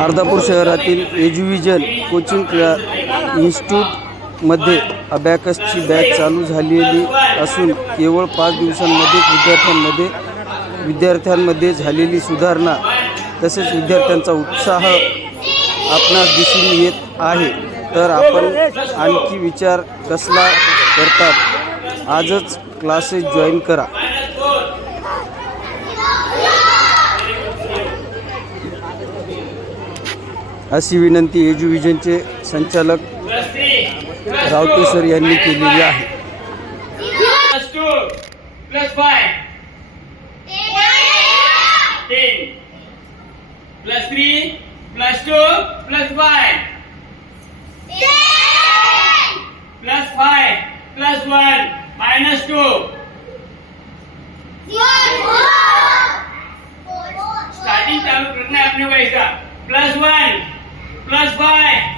अर्धापूर शहरातील एज्युविजन कोचिंग इन्स्टिट्यूटमध्ये अबॅकसची बॅच चालू झालेली असून केवळ 5 दिवसांमध्ये विद्यार्थ्यांमध्ये झालेली सुधारणा तसेच विद्यार्थ्यांचा उत्साह आपणास दिसून येत आहे. तर आपण आणखी विचार कसला करतात, आजच क्लासेस जॉईन करा. अशी विनंती एज्युविजनचे संचालक रावते सर यांनी केलेली आहे. स्टार्टिंग चालू करना है अपने भाई का. +1 +5